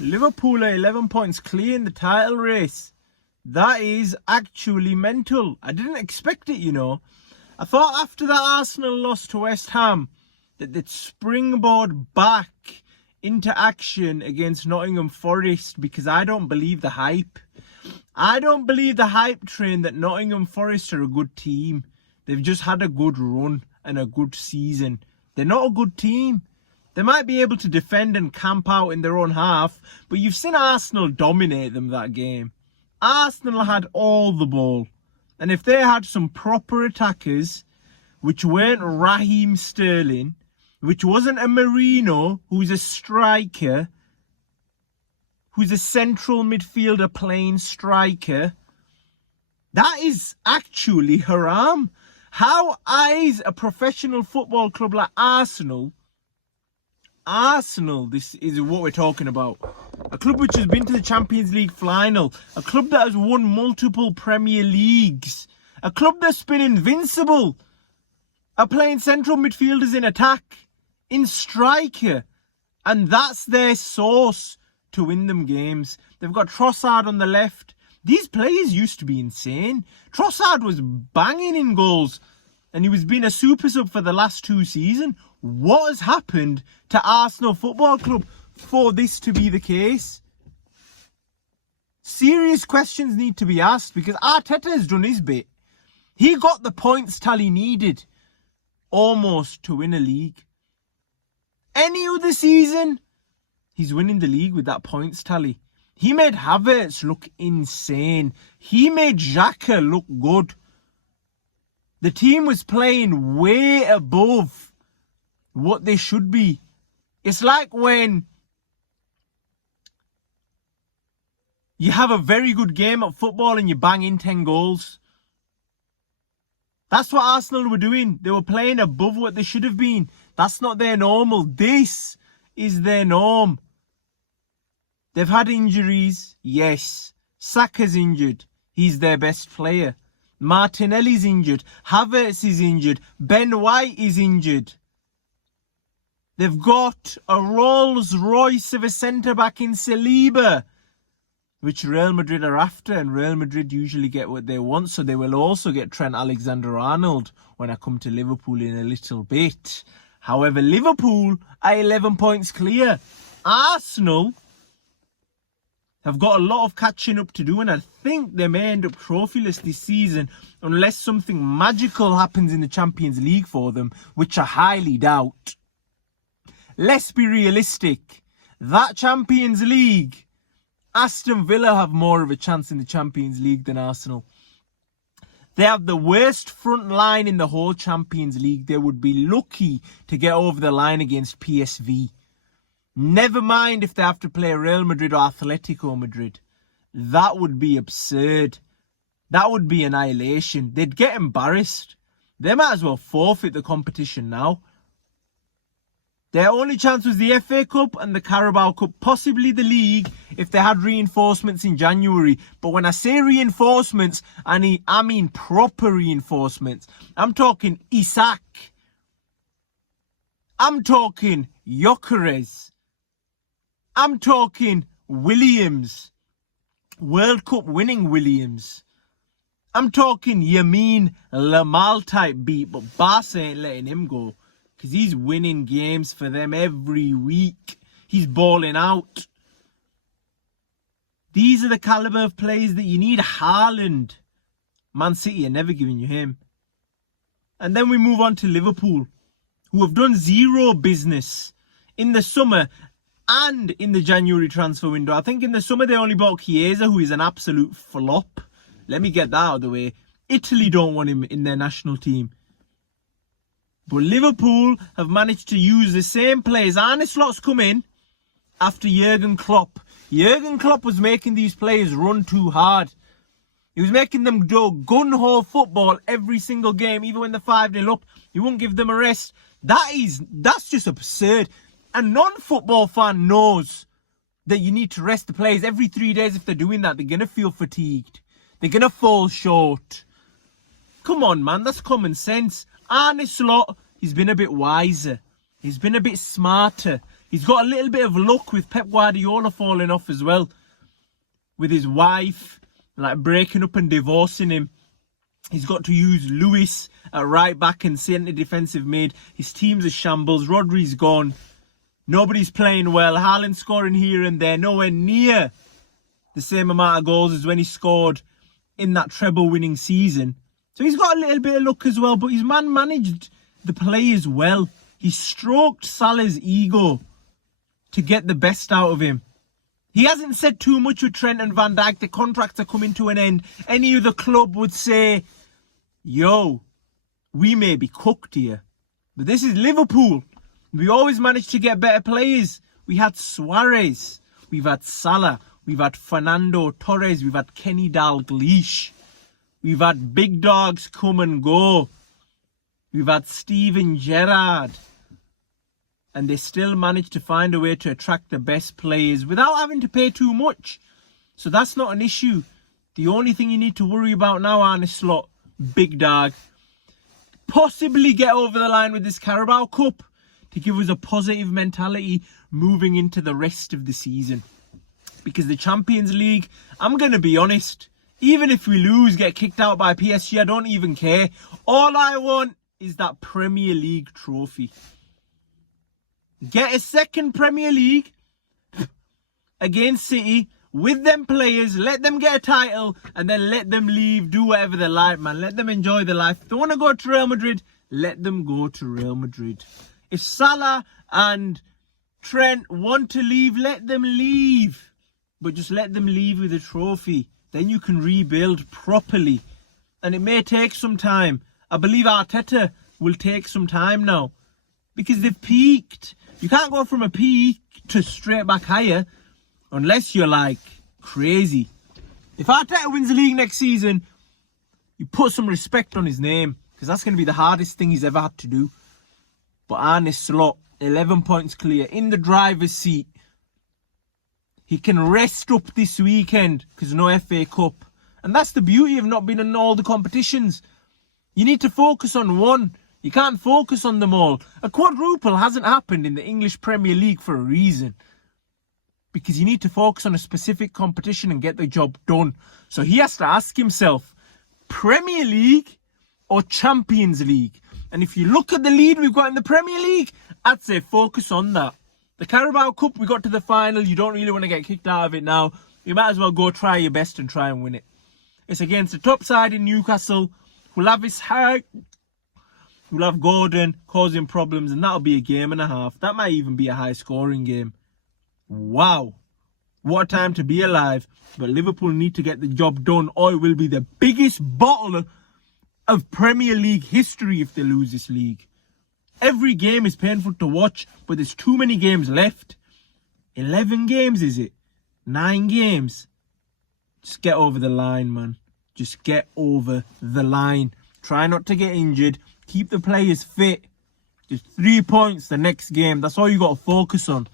Liverpool are 11 points clear in the title race. That is actually mental. I didn't expect it, you know. I thought after that Arsenal loss to West Ham that they'd springboard back into action against Nottingham Forest, because I don't believe the hype. I don't believe the hype train that Nottingham Forest are a good team. They've just had a good run and a good season. They're not a good team. They might be able to defend and camp out in their own half, but you've seen Arsenal dominate them that game. Arsenal had all the ball. And if they had some proper attackers, which weren't Raheem Sterling, which wasn't a Marino, who's a striker, who's a central midfielder playing striker, that is actually haram. How is a professional football club like Arsenal, this is what we're talking about. A club which has been to the Champions League final. A club that has won multiple Premier Leagues. A club that's been invincible. Are playing central midfielders in attack. In striker. And that's their source to win them games. They've got Trossard on the left. These players used to be insane. Trossard was banging in goals. And he was being a super sub for the last 2 seasons. What has happened to Arsenal Football Club for this to be the case? Serious questions need to be asked, because Arteta has done his bit. He got the points tally needed almost to win a league. Any other season, he's winning the league with that points tally. He made Havertz look insane. He made Xhaka look good. The team was playing way above what they should be. It's like when you have a very good game at football and you bang in 10 goals. That's what Arsenal were doing. They were playing above what they should have been. That's not their normal. This is their norm. They've had injuries, yes. Saka's injured. He's their best player. Martinelli's injured. Havertz is injured. Ben White is injured. They've got a Rolls Royce of a centre-back in Saliba, which Real Madrid are after, and Real Madrid usually get what they want, so they will also get Trent Alexander-Arnold when I come to Liverpool in a little bit. However, Liverpool are 11 points clear. Arsenal have got a lot of catching up to do, and I think they may end up trophyless this season unless something magical happens in the Champions League for them, which I highly doubt. Let's be realistic. That Champions League, Aston Villa have more of a chance in the Champions League than Arsenal. They have the worst front line in the whole Champions League. They would be lucky to get over the line against PSV. Never mind if they have to play Real Madrid or Atletico Madrid. That would be absurd. That would be annihilation. They'd get embarrassed. They might as well forfeit the competition now. Their only chance was the FA Cup and the Carabao Cup, possibly the league if they had reinforcements in January. But when I say reinforcements, I mean proper reinforcements. I'm talking Isak. I'm talking Gyökeres. I'm talking Williams. World Cup winning Williams. I'm talking Yamin Lamal type beat, but Barca ain't letting him go. Because he's winning games for them every week. He's balling out. These are the calibre of players that you need. Haaland. Man City are never giving you him. And then we move on to Liverpool, who have done zero business in the summer and in the January transfer window. I think in the summer they only bought Chiesa, who is an absolute flop. Let me get that out of the way. Italy don't want him in their national team. But Liverpool have managed to use the same players. Arne Slot's come in after Jurgen Klopp. Jurgen Klopp was making these players run too hard. He was making them do gun-ho football every single game, even when they're 5-0 up. He won't give them a rest. That's just absurd. A non-football fan knows that you need to rest the players every 3 days. If they're doing that, they're going to feel fatigued. They're going to fall short. Come on, man. That's common sense. Arne Slot, he's been a bit wiser. He's been a bit smarter. He's got a little bit of luck with Pep Guardiola falling off as well. With his wife, like breaking up and divorcing him. He's got to use Lewis at right back and centre defensive mid. His team's a shambles. Rodri's gone. Nobody's playing well. Haaland scoring here and there. Nowhere near the same amount of goals as when he scored in that treble-winning season. So he's got a little bit of luck as well. But his man managed the players well. He stroked Salah's ego to get the best out of him. He hasn't said too much with Trent and Van Dijk. The contracts are coming to an end. Any other club would say, yo, we may be cooked here. But this is Liverpool. We always manage to get better players. We had Suarez. We've had Salah. We've had Fernando Torres. We've had Kenny Dalglish. We've had big dogs come and go. We've had Steven Gerrard. And they still manage to find a way to attract the best players without having to pay too much. So that's not an issue. The only thing you need to worry about now, Arne Slot, big dog, possibly get over the line with this Carabao Cup to give us a positive mentality moving into the rest of the season. Because the Champions League, I'm going to be honest, even if we lose, get kicked out by PSG, I don't even care. All I want is that Premier League trophy. Get a second Premier League against City with them players, let them get a title, and then let them leave, do whatever they like, man. Let them enjoy their life. If they want to go to Real Madrid, let them go to Real Madrid. If Salah and Trent want to leave, let them leave. But just let them leave with a trophy. Then you can rebuild properly. And it may take some time. I believe Arteta will take some time now. Because they've peaked. You can't go from a peak to straight back higher unless you're like crazy. If Arteta wins the league next season, you put some respect on his name. Because that's going to be the hardest thing he's ever had to do. But Arne Slot, 11 points clear, in the driver's seat. He can rest up this weekend because no FA Cup. And that's the beauty of not being in all the competitions. You need to focus on one. You can't focus on them all. A quadruple hasn't happened in the English Premier League for a reason. Because you need to focus on a specific competition and get the job done. So he has to ask himself, Premier League or Champions League? And if you look at the lead we've got in the Premier League, I'd say focus on that. The Carabao Cup, we got to the final. You don't really want to get kicked out of it now. You might as well go try your best and try and win it. It's against the top side in Newcastle. Who'll have his heart. Who'll have Gordon causing problems. And that'll be a game and a half. That might even be a high scoring game. Wow. What a time to be alive. But Liverpool need to get the job done or it will be the biggest bottle of Premier League history if they lose this league. Every game is painful to watch, but there's too many games left. 11 games, is it? 9 games. Just get over the line, man. Just get over the line. Try not to get injured. Keep the players fit. Just 3 points the next game. That's all you got to focus on.